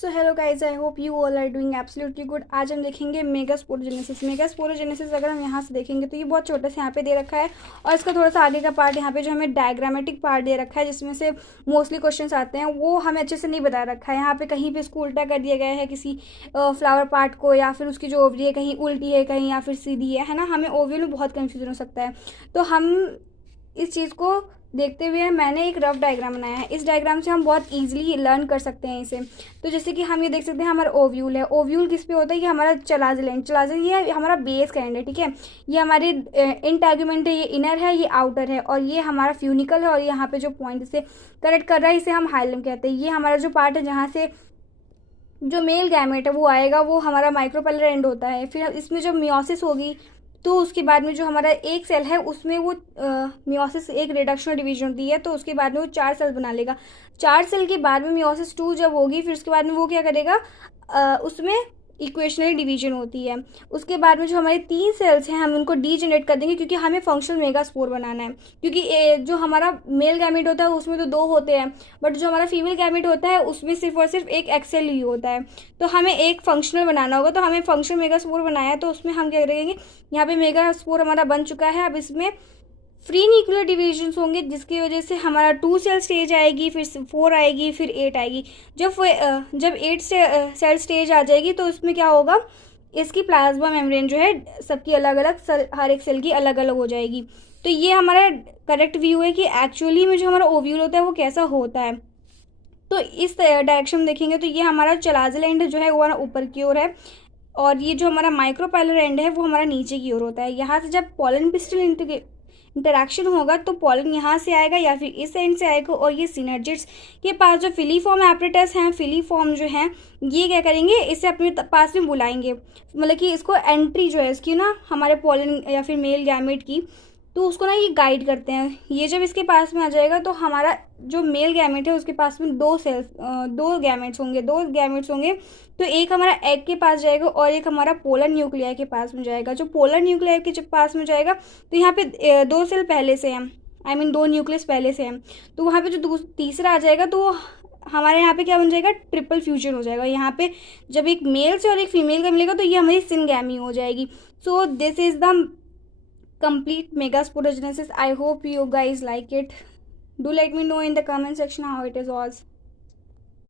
So hello guys, I hope you all are doing absolutely good. आज हम देखेंगे megasporogenesis. Megasporogenesis अगर हम यहाँ से देखेंगे तो ये बहुत छोटा सा यहाँ पे दे रखा है, और इसका थोड़ा सा आगे का पार्ट यहाँ पे जो हमें डायग्रामेटिक पार्ट दे रखा है जिसमें से मोस्टली क्वेश्चंस आते हैं, वो हमें अच्छे से नहीं बता रखा है। यहाँ पे कहीं पे इसको उल्टा कर दिया गया है किसी फ्लावर पार्ट को, या फिर उसकी जो ओवरी है कहीं उल्टी है कहीं या फिर सीधी है ना। हमें ओवरी में बहुत कन्फ्यूजन हो सकता है, तो हम इस चीज़ को देखते हुए मैंने एक रफ डायग्राम बनाया है। इस डायग्राम से हम बहुत इजीली लर्न कर सकते हैं इसे। तो जैसे कि हम ये देख सकते हैं, हमारा ओव्यूल है। ओव्यूल किस पे होता है? ये हमारा चलाज़ल एंड। चलाज़ल ये हमारा बेस का एंड है, ठीक है। ये हमारे इंटेगुमेंट है, ये इनर है, ये आउटर है, और ये हमारा फ्यूनिकल है। और यहाँ पे जो पॉइंट इसे कनेक्ट कर रहा है इसे हम हाइलम कहते हैं। ये हमारा जो पार्ट है जहाँ से जो मेल गैमेट है वो आएगा, वो हमारा माइक्रोपेलर एंड होता है। फिर इसमें जब मियोसिस होगी तो उसके बाद में जो हमारा एक सेल है उसमें वो मियोसिस एक रिडक्शनल डिवीजन होती है, तो उसके बाद में वो 4 सेल बना लेगा। 4 सेल के बाद में मियोसिस 2 जब होगी, फिर उसके बाद में वो क्या करेगा, उसमें इक्वेशनली डिवीजन होती है। उसके बाद में जो हमारे 3 सेल्स हैं हम उनको डीजेनरेट कर देंगे, क्योंकि हमें फंक्शनल मेगास्पोर बनाना है। क्योंकि जो हमारा मेल गैमेट होता है उसमें तो 2 होते हैं, बट जो हमारा फीमेल गैमेट होता है उसमें सिर्फ और सिर्फ एक एक्सेल ही होता है। तो हमें एक फंक्शनल बनाना होगा, तो हमें फंक्शनल मेगास्पोर बनाया है, तो उसमें हम क्या करेंगे, यहाँ पे मेगास्पोर हमारा बन चुका है। अब इसमें फ्री न्यूक्लियर डिविजन्स होंगे, जिसकी वजह से हमारा 2 सेल स्टेज आएगी, फिर 4 आएगी, फिर 8 आएगी। जब 8 सेल स्टेज आ जाएगी तो इसमें क्या होगा, इसकी प्लाज्मा मेम्ब्रेन जो है सबकी अलग अलग सेल, हर एक सेल की अलग अलग हो जाएगी। तो ये हमारा करेक्ट व्यू है कि एक्चुअली में जो हमारा ओव्यूल होता है वो कैसा होता है। तो इस डायरेक्शन में देखेंगे तो ये हमारा चलाज़ल एंड जो है वो हमारा ऊपर की ओर है, और ये जो हमारा माइक्रोपाइलर एंड है वो हमारा नीचे की ओर होता है। यहाँ से जब पॉलन पिस्टल इंटरेक्शन होगा तो पॉलन यहाँ से आएगा या फिर इस एंड से आएगा, और ये सिनर्जिड्स के पास जो फिलीफॉर्म एपरेटस हैं, फिलीफॉर्म जो हैं, ये क्या करेंगे, इसे अपने पास में बुलाएंगे। मतलब कि इसको एंट्री जो है इसकी ना, हमारे पॉलन या फिर मेल गैमेट की, तो उसको ना ये गाइड करते हैं। ये जब इसके पास में आ जाएगा तो हमारा जो मेल गैमेट है उसके पास में 2 गैमेट्स होंगे। तो एक हमारा एग के पास जाएगा और एक हमारा पोलर न्यूक्लियाई के पास में जाएगा। जो पोलर न्यूक्लियाई के पास में जाएगा तो यहाँ पे 2 सेल पहले से हैं, आई मीन 2 न्यूक्लियस पहले से हैं। तो वहाँ पे जो तीसरा आ जाएगा तो हमारे यहाँ पे क्या बन जाएगा, ट्रिपल फ्यूजन हो जाएगा। यहाँ पे जब एक मेल से और एक फीमेल का मिलेगा तो ये हमारी सिनगैमी हो जाएगी। So this is the complete megasporogenesis. I hope you guys like it. Do let me know in the comment section how it is was.